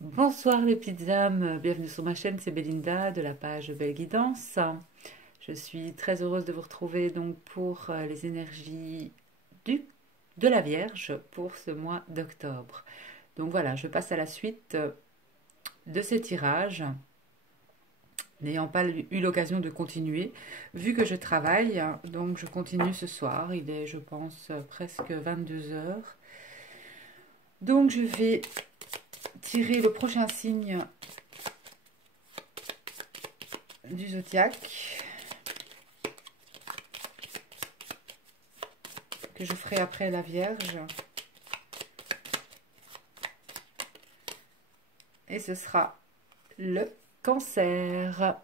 Bonsoir les petites âmes, bienvenue sur ma chaîne, c'est Belinda de la page Belle Guidance. Je suis très heureuse de vous retrouver donc pour les énergies du, de la Vierge pour ce mois d'octobre. Donc voilà, je passe à la suite de ces tirages, n'ayant pas eu l'occasion de continuer, vu que je travaille, donc je continue ce soir, il est je pense presque 22 heures. Donc je vais tirer le prochain signe du zodiaque que je ferai après la Vierge. Et ce sera le Cancer.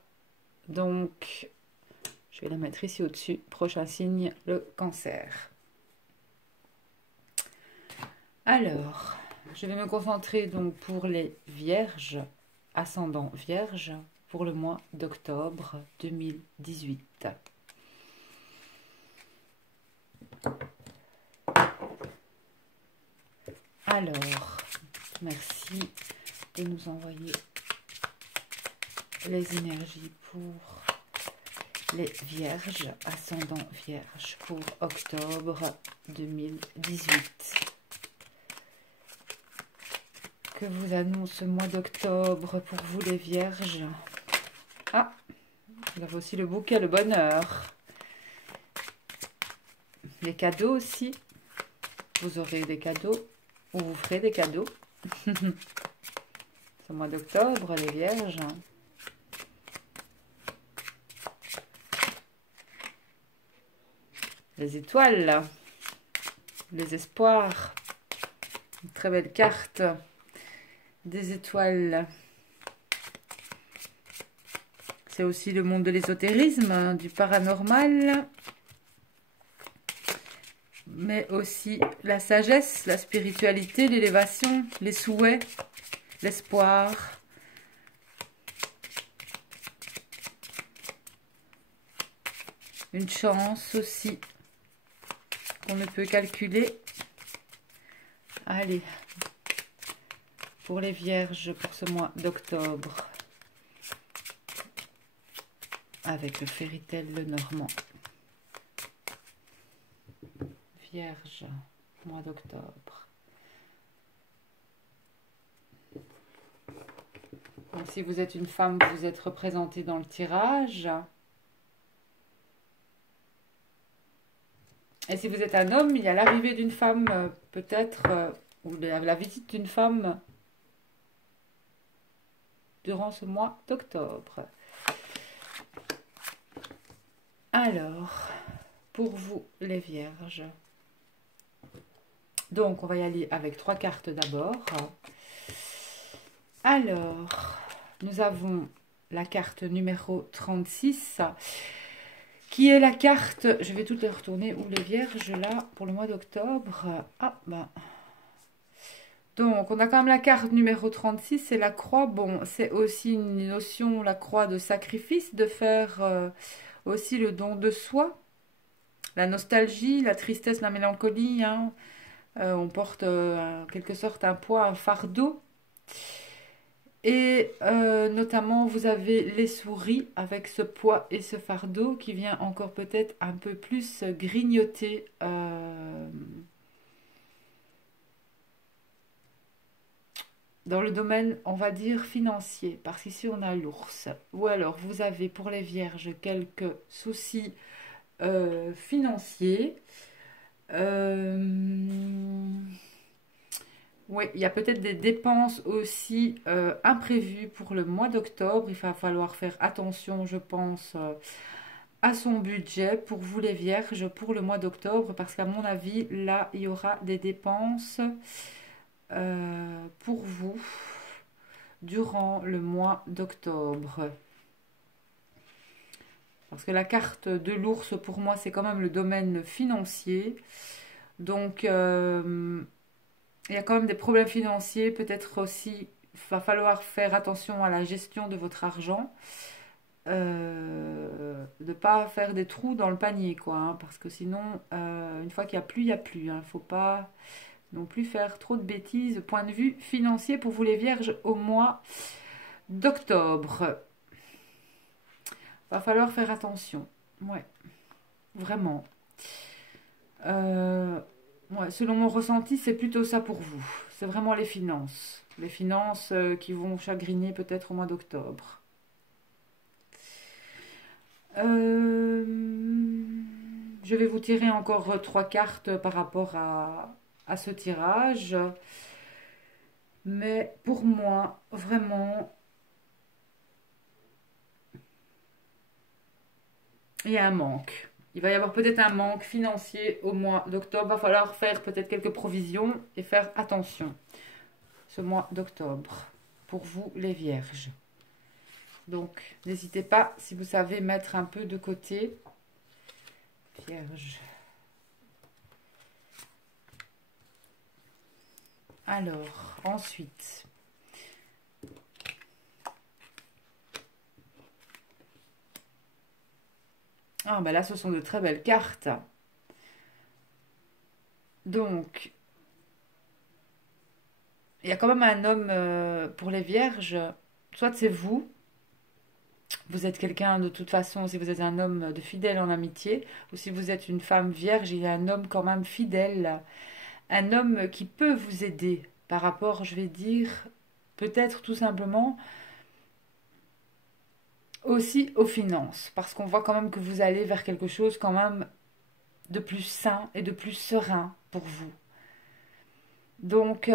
Donc, je vais la mettre ici au-dessus. Prochain signe, le Cancer. Alors, je vais me concentrer donc pour les Vierges, ascendant Vierge, pour le mois d'octobre 2018. Alors, merci de nous envoyer les énergies pour les Vierges, ascendant Vierge, pour octobre 2018. Que vous annonce ce mois d'octobre pour vous les Vierges? Ah, vous avez aussi le bouquet, le bonheur. Les cadeaux aussi. Vous aurez des cadeaux ou vous ferez des cadeaux. Ce mois d'octobre, les Vierges. Les étoiles. Les espoirs. Une très belle carte. Des étoiles. C'est aussi le monde de l'ésotérisme, du paranormal. Mais aussi la sagesse, la spiritualité, l'élévation, les souhaits, l'espoir. Une chance aussi qu'on ne peut calculer. Allez, pour les Vierges, pour ce mois d'octobre, avec le fairy-tale le Normand. Vierge, mois d'octobre. Donc si vous êtes une femme, vous êtes représentée dans le tirage. Et si vous êtes un homme, il y a l'arrivée d'une femme, peut-être, ou la visite d'une femme durant ce mois d'octobre. Alors, pour vous les Vierges. Donc, on va y aller avec 3 cartes d'abord. Alors, nous avons la carte numéro 36, qui est la carte, je vais toutes les retourner, où les Vierges, là, pour le mois d'octobre. Ah, ben. Donc, on a quand même la carte numéro 36, c'est la croix. Bon, c'est aussi une notion, la croix de sacrifice, de faire aussi le don de soi. La nostalgie, la tristesse, la mélancolie, hein. On porte en quelque sorte un poids, un fardeau. Et notamment, vous avez les souris avec ce poids et ce fardeau qui vient encore peut-être un peu plus grignoter dans le domaine, on va dire, financier. Parce qu'ici, on a l'ours. Ou alors, vous avez pour les Vierges quelques soucis financiers. Oui, il y a peut-être des dépenses aussi imprévues pour le mois d'octobre. Il va falloir faire attention, je pense, à son budget pour vous les Vierges pour le mois d'octobre. Parce qu'à mon avis, là, il y aura des dépenses pour vous durant le mois d'octobre. Parce que la carte de l'ours, pour moi, c'est quand même le domaine financier. Donc, il y a quand même des problèmes financiers. Peut-être aussi, il va falloir faire attention à la gestion de votre argent. De ne pas faire des trous dans le panier, quoi. Hein, parce que sinon, une fois qu'il n'y a plus, il n'y a plus. Il ne faut pas non plus faire trop de bêtises. Point de vue financier pour vous les vierges au mois d'octobre. Va falloir faire attention. Ouais, vraiment. Ouais, selon mon ressenti, c'est plutôt ça pour vous. C'est vraiment les finances. Les finances qui vont chagriner peut-être au mois d'octobre. Je vais vous tirer encore 3 cartes par rapport à ce tirage. Mais pour moi, vraiment, il y a un manque. Il va y avoir peut-être un manque financier au mois d'octobre. Il va falloir faire peut-être quelques provisions et faire attention ce mois d'octobre pour vous les vierges. Donc, n'hésitez pas si vous savez mettre un peu de côté. Vierge. Alors, ensuite. Ah, ben là, ce sont de très belles cartes. Donc, il y a quand même un homme pour les vierges. Soit c'est vous. Vous êtes quelqu'un de toute façon, si vous êtes un homme de fidèle en amitié, ou si vous êtes une femme vierge, il y a un homme quand même fidèle. Un homme qui peut vous aider par rapport, je vais dire, peut-être tout simplement aussi aux finances. Parce qu'on voit quand même que vous allez vers quelque chose quand même de plus sain et de plus serein pour vous. Donc,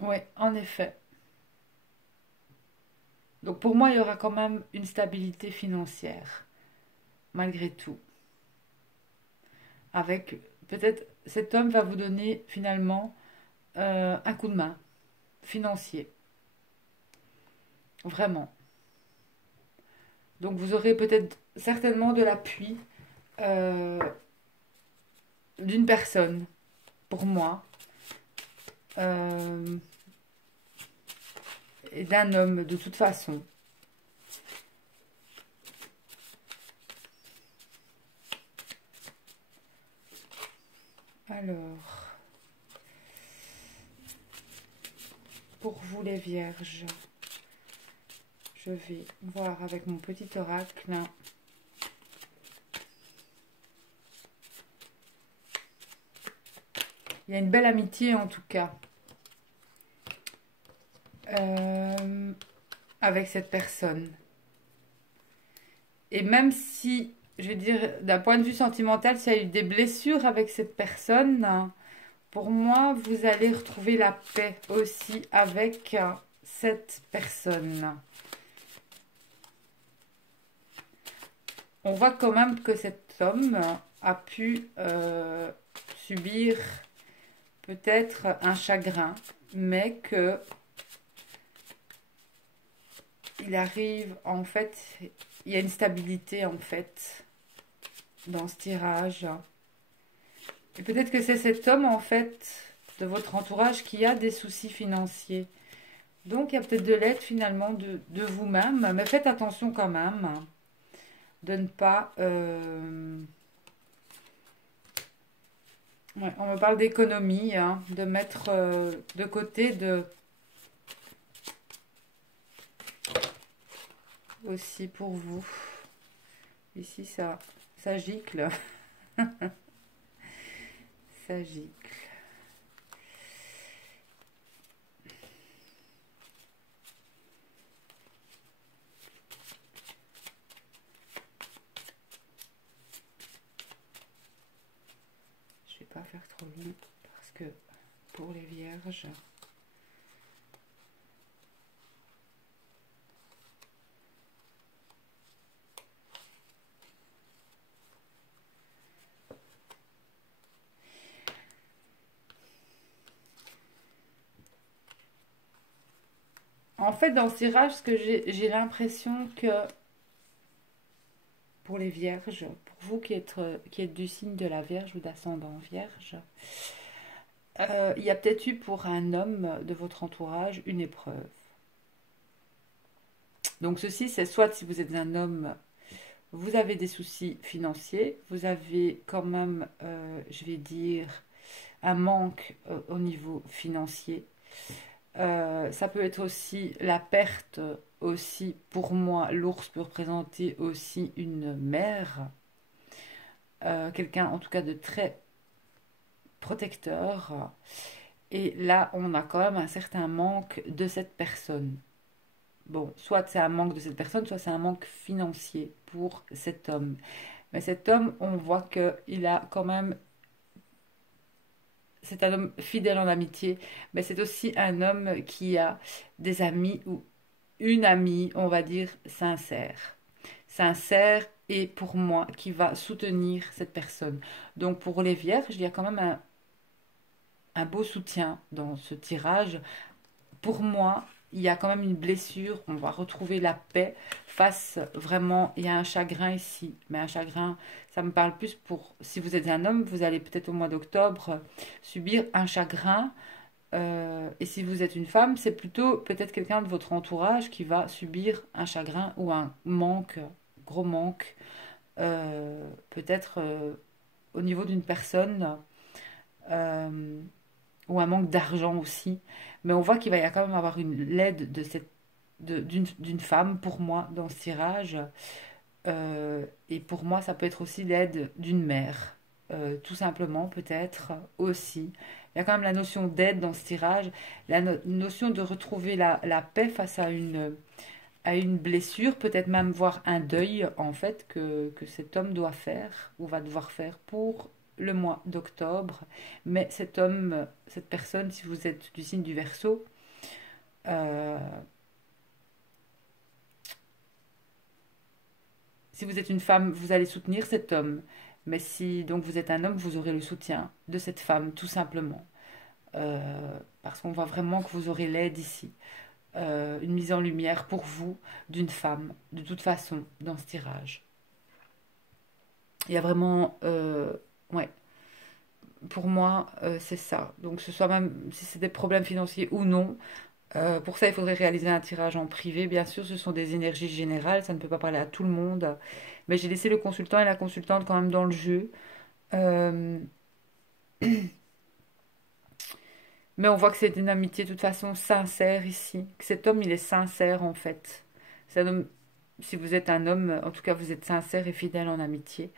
ouais, en effet. Donc pour moi, il y aura quand même une stabilité financière, malgré tout. Avec peut-être cet homme va vous donner finalement un coup de main financier. Vraiment. Donc vous aurez peut-être certainement de l'appui euh, d'une personne, pour moi, euh, et d'un homme de toute façon. Alors, pour vous les vierges, je vais voir avec mon petit oracle. Il y a une belle amitié en tout cas avec cette personne. Et même si, je veux dire, d'un point de vue sentimental, s'il y a eu des blessures avec cette personne, pour moi, vous allez retrouver la paix aussi avec cette personne. On voit quand même que cet homme a pu subir peut-être un chagrin, mais que il arrive, en fait, il y a une stabilité en fait dans ce tirage. Et peut-être que c'est cet homme en fait de votre entourage qui a des soucis financiers. Donc il y a peut-être de l'aide finalement de vous-même, mais faites attention quand même de ne pas... Ouais, on me parle d'économie, hein, de mettre de côté aussi pour vous. Ici ça gicle. Ça gicle. Je vais pas faire trop long parce que pour les vierges, en fait, dans ce tirage, ce que j'ai l'impression que pour les vierges, pour vous qui êtes du signe de la Vierge ou d'ascendant Vierge, il y a peut-être eu pour un homme de votre entourage une épreuve. Donc ceci, c'est soit si vous êtes un homme, vous avez des soucis financiers, vous avez quand même, je vais dire, un manque au niveau financier. Ça peut être aussi la perte, aussi pour moi, l'ours peut représenter aussi une mère, quelqu'un en tout cas de très protecteur. Et là, on a quand même un certain manque de cette personne. Bon, soit c'est un manque de cette personne, soit c'est un manque financier pour cet homme. Mais cet homme, on voit qu'il a quand même, c'est un homme fidèle en amitié, mais c'est aussi un homme qui a des amis ou une amie, on va dire, sincère. Sincère et pour moi, qui va soutenir cette personne. Donc pour les vierges, il y a quand même un beau soutien dans ce tirage. Pour moi, il y a quand même une blessure. On va retrouver la paix face vraiment. Il y a un chagrin ici, mais un chagrin, ça me parle plus pour si vous êtes un homme, vous allez peut-être au mois d'octobre subir un chagrin. Et si vous êtes une femme, c'est plutôt peut-être quelqu'un de votre entourage qui va subir un chagrin ou un manque, gros manque, peut-être au niveau d'une personne. euh, ou un manque d'argent aussi. Mais on voit qu'il va y a quand même avoir une l'aide de d'une femme pour moi dans ce tirage. Et pour moi, ça peut être aussi l'aide d'une mère. Tout simplement, peut-être aussi. Il y a quand même la notion d'aide dans ce tirage, la notion de retrouver la paix face à une blessure, peut-être même voir un deuil en fait que cet homme doit faire ou va devoir faire pour le mois d'octobre. Mais cet homme, cette personne, si vous êtes du signe du Verseau, euh, si vous êtes une femme, vous allez soutenir cet homme. Mais si donc vous êtes un homme, vous aurez le soutien de cette femme, tout simplement. Parce qu'on voit vraiment que vous aurez l'aide ici. Une mise en lumière pour vous d'une femme, de toute façon, dans ce tirage. Il y a vraiment, ouais, pour moi, c'est ça. Donc, ce soit même si c'est des problèmes financiers ou non, pour ça, il faudrait réaliser un tirage en privé. Bien sûr, ce sont des énergies générales, ça ne peut pas parler à tout le monde. Mais j'ai laissé le consultant et la consultante quand même dans le jeu. Euh, mais on voit que c'est une amitié de toute façon sincère ici. Que cet homme, il est sincère en fait. C'est un homme, si vous êtes un homme, en tout cas, vous êtes sincère et fidèle en amitié.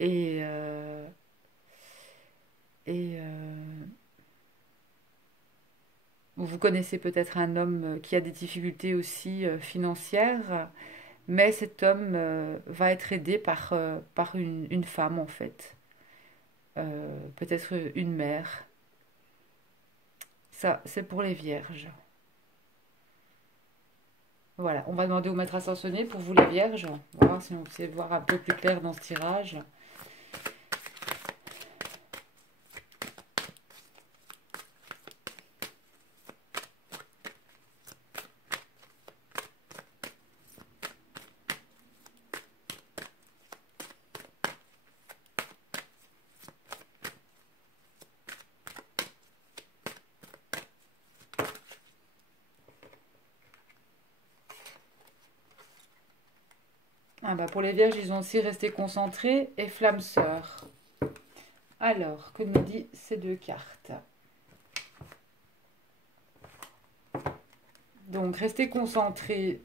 Et, euh, et vous connaissez peut-être un homme qui a des difficultés aussi financières, mais cet homme va être aidé par une femme en fait. Peut-être une mère. Ça, c'est pour les vierges. Voilà, on va demander au maître ascensionné pour vous les vierges. On va voir si on sait voir un peu plus clair dans ce tirage. Ah bah pour les vierges, ils ont aussi resté concentrés et flamme sœur. Alors, que nous dit ces deux cartes? Donc, restez concentrés.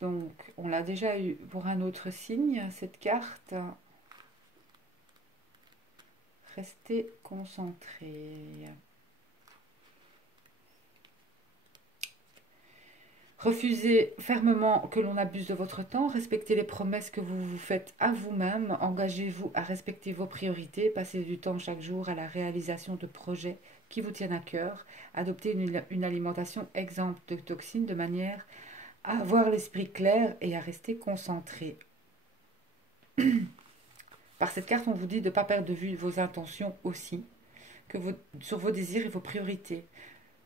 Donc, on l'a déjà eu pour un autre signe, cette carte. Restez concentrés. Refusez fermement que l'on abuse de votre temps, respectez les promesses que vous vous faites à vous-même, engagez-vous à respecter vos priorités, passez du temps chaque jour à la réalisation de projets qui vous tiennent à cœur, adoptez une alimentation exempte de toxines de manière à avoir l'esprit clair et à rester concentré. Par cette carte, on vous dit de ne pas perdre de vue vos intentions aussi, sur vos désirs et vos priorités.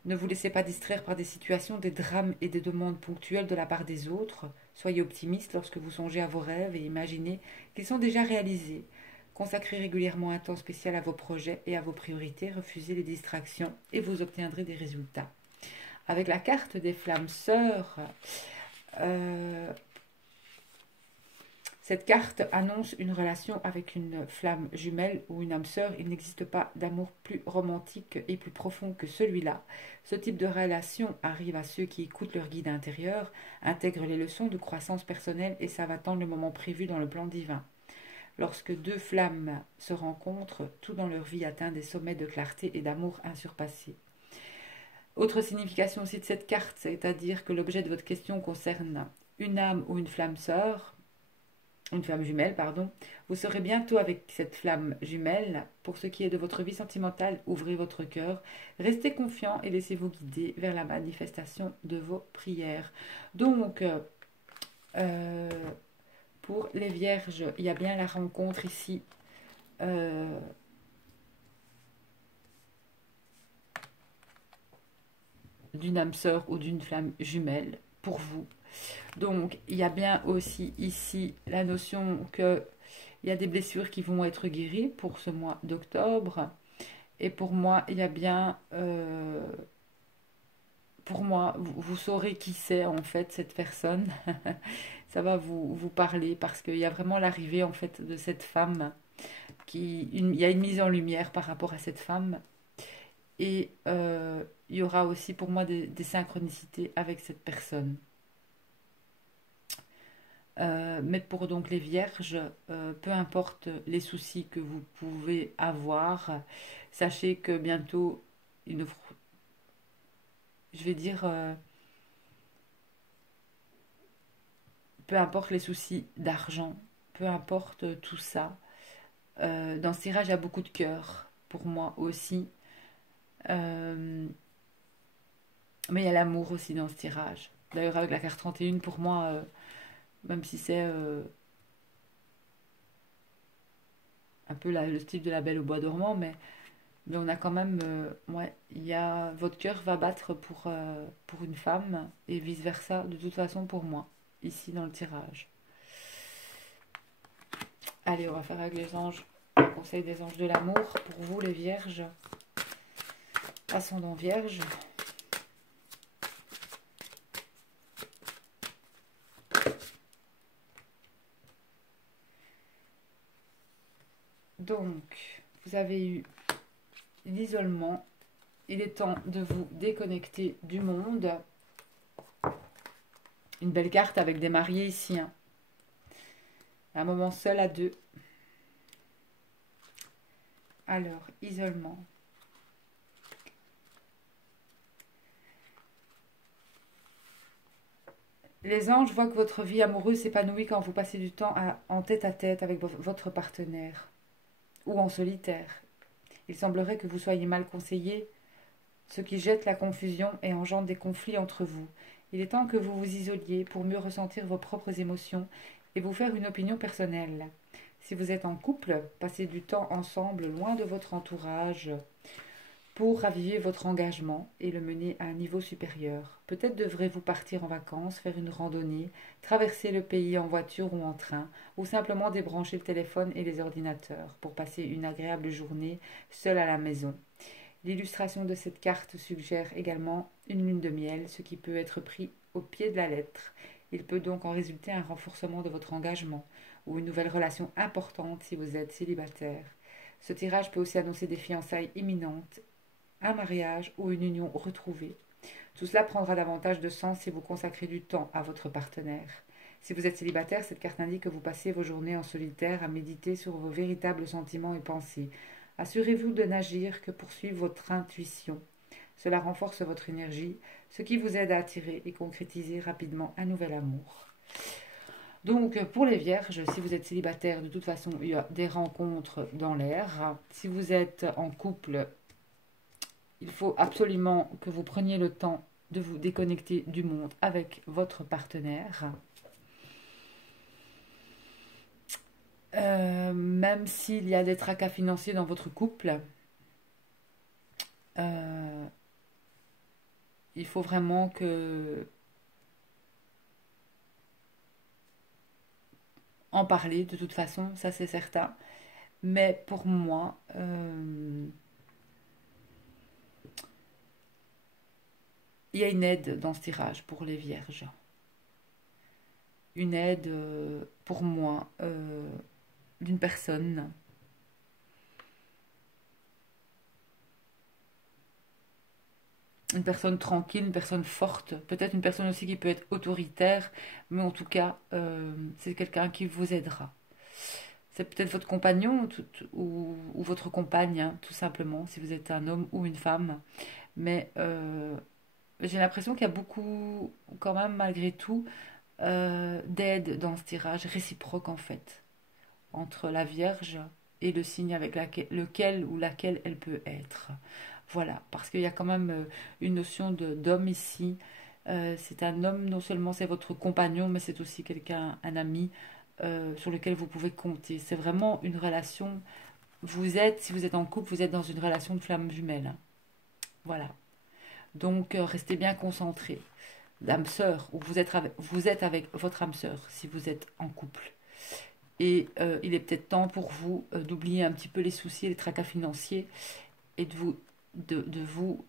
Ne vous laissez pas distraire par des situations, des drames et des demandes ponctuelles de la part des autres. Soyez optimiste lorsque vous songez à vos rêves et imaginez qu'ils sont déjà réalisés. Consacrez régulièrement un temps spécial à vos projets et à vos priorités. Refusez les distractions et vous obtiendrez des résultats. avec la carte des flammes sœurs, cette carte annonce une relation avec une flamme jumelle ou une âme sœur. Il n'existe pas d'amour plus romantique et plus profond que celui-là. Ce type de relation arrive à ceux qui écoutent leur guide intérieur, intègrent les leçons de croissance personnelle et savent attendre le moment prévu dans le plan divin. Lorsque deux flammes se rencontrent, tout dans leur vie atteint des sommets de clarté et d'amour insurpassés. Autre signification aussi de cette carte, c'est-à-dire que l'objet de votre question concerne une âme ou une flamme sœur, une flamme jumelle, pardon. Vous serez bientôt avec cette flamme jumelle. Pour ce qui est de votre vie sentimentale, ouvrez votre cœur, restez confiant et laissez-vous guider vers la manifestation de vos prières. Donc, pour les vierges, il y a bien la rencontre ici d'une âme sœur ou d'une flamme jumelle pour vous. Donc, il y a bien aussi ici la notion qu'il y a des blessures qui vont être guéries pour ce mois d'octobre. Et pour moi, il y a bien... pour moi, vous saurez qui c'est en fait cette personne. Ça va vous parler parce qu'il y a vraiment l'arrivée en fait de cette femme. Il y a une mise en lumière par rapport à cette femme. Et il y aura aussi pour moi des synchronicités avec cette personne. Mais pour donc les vierges, peu importe les soucis que vous pouvez avoir, sachez que bientôt, je vais dire, peu importe les soucis d'argent, peu importe tout ça, dans ce tirage, il y a beaucoup de cœur, pour moi aussi. Mais il y a l'amour aussi dans ce tirage. D'ailleurs, avec la carte 31, pour moi, même si c'est un peu le style de la Belle au bois dormant, mais on a quand même, ouais, votre cœur va battre pour une femme et vice-versa, de toute façon pour moi, ici dans le tirage. Allez, on va faire avec les anges, le conseil des anges de l'amour, pour vous les vierges, ascendant vierge. Donc, vous avez eu l'isolement. Il est temps de vous déconnecter du monde. Une belle carte avec des mariés ici. Hein. Un moment seul à deux. Alors, isolement. Les anges voient que votre vie amoureuse s'épanouit quand vous passez du temps en tête à tête avec votre partenaire ou en solitaire. Il semblerait que vous soyez mal conseillé, ce qui jette la confusion et engendre des conflits entre vous. Il est temps que vous vous isoliez pour mieux ressentir vos propres émotions et vous faire une opinion personnelle. Si vous êtes en couple, passez du temps ensemble loin de votre entourage pour raviver votre engagement et le mener à un niveau supérieur. Peut-être devrez-vous partir en vacances, faire une randonnée, traverser le pays en voiture ou en train, ou simplement débrancher le téléphone et les ordinateurs pour passer une agréable journée seul à la maison. L'illustration de cette carte suggère également une lune de miel, ce qui peut être pris au pied de la lettre. Il peut donc en résulter un renforcement de votre engagement ou une nouvelle relation importante si vous êtes célibataire. Ce tirage peut aussi annoncer des fiançailles imminentes, un mariage ou une union retrouvée. Tout cela prendra davantage de sens si vous consacrez du temps à votre partenaire. Si vous êtes célibataire, cette carte indique que vous passez vos journées en solitaire à méditer sur vos véritables sentiments et pensées. Assurez-vous de n'agir que pour suivre votre intuition. Cela renforce votre énergie, ce qui vous aide à attirer et concrétiser rapidement un nouvel amour. Donc, pour les vierges, si vous êtes célibataire, de toute façon, il y a des rencontres dans l'air. Si vous êtes en couple, il faut absolument que vous preniez le temps de vous déconnecter du monde avec votre partenaire. Même s'il y a des tracas financiers dans votre couple, il faut vraiment en parler de toute façon, ça c'est certain. Mais pour moi, il y a une aide dans ce tirage pour les vierges. Une aide pour moi d'une personne. Une personne tranquille, une personne forte. Peut-être une personne aussi qui peut être autoritaire. Mais en tout cas, c'est quelqu'un qui vous aidera. C'est peut-être votre compagnon ou votre compagne, hein, tout simplement, si vous êtes un homme ou une femme. Mais j'ai l'impression qu'il y a beaucoup, quand même, malgré tout, d'aide dans ce tirage réciproque, en fait, entre la Vierge et le signe avec lequel ou laquelle elle peut être. Voilà, parce qu'il y a quand même une notion d'homme ici. C'est un homme, non seulement c'est votre compagnon, mais c'est aussi quelqu'un, un ami sur lequel vous pouvez compter. C'est vraiment une relation. Si vous êtes en couple, vous êtes dans une relation de flamme jumelle, hein. Voilà. Donc, restez bien concentrés. L'âme sœur, ou vous êtes avec votre âme sœur si vous êtes en couple. Et il est peut-être temps pour vous d'oublier un petit peu les soucis et les tracas financiers et de vous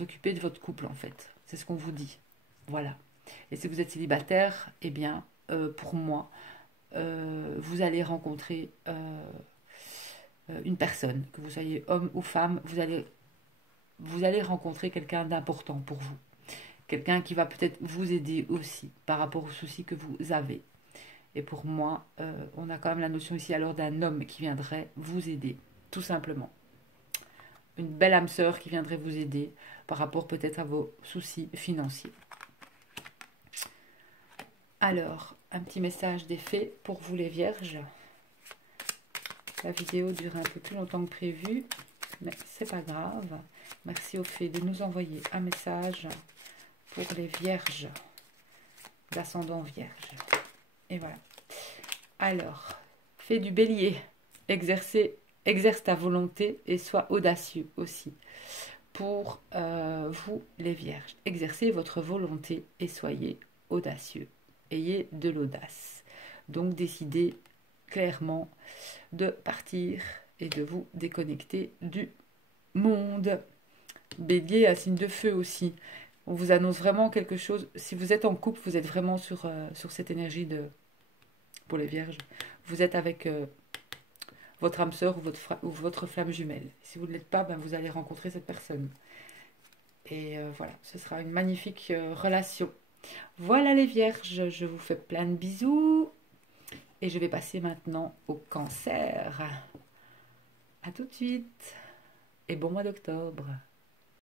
occuper de votre couple, en fait. C'est ce qu'on vous dit. Voilà. Et si vous êtes célibataire, eh bien, pour moi, vous allez rencontrer une personne, que vous soyez homme ou femme, vous allez rencontrer quelqu'un d'important pour vous. Quelqu'un qui va peut-être vous aider aussi par rapport aux soucis que vous avez. Et pour moi, on a quand même la notion ici alors d'un homme qui viendrait vous aider, tout simplement. Une belle âme sœur qui viendrait vous aider par rapport peut-être à vos soucis financiers. Alors, un petit message des fées pour vous les vierges. La vidéo dure un peu plus longtemps que prévu, mais c'est pas grave. Merci aux fées de nous envoyer un message pour les vierges, d'ascendant vierge. Et voilà. Alors, fée du bélier, exerce ta volonté et sois audacieux aussi. Pour vous les vierges, exercez votre volonté et soyez audacieux. Ayez de l'audace. Donc décidez clairement de partir et de vous déconnecter du monde. Bélier, un signe de feu aussi. On vous annonce vraiment quelque chose. Si vous êtes en couple, vous êtes vraiment sur cette énergie pour les vierges. Vous êtes avec votre âme sœur ou votre flamme jumelle. Si vous ne l'êtes pas, ben vous allez rencontrer cette personne. Et voilà, ce sera une magnifique relation. Voilà les vierges, je vous fais plein de bisous. Et je vais passer maintenant au cancer. À tout de suite. Et bon mois d'octobre.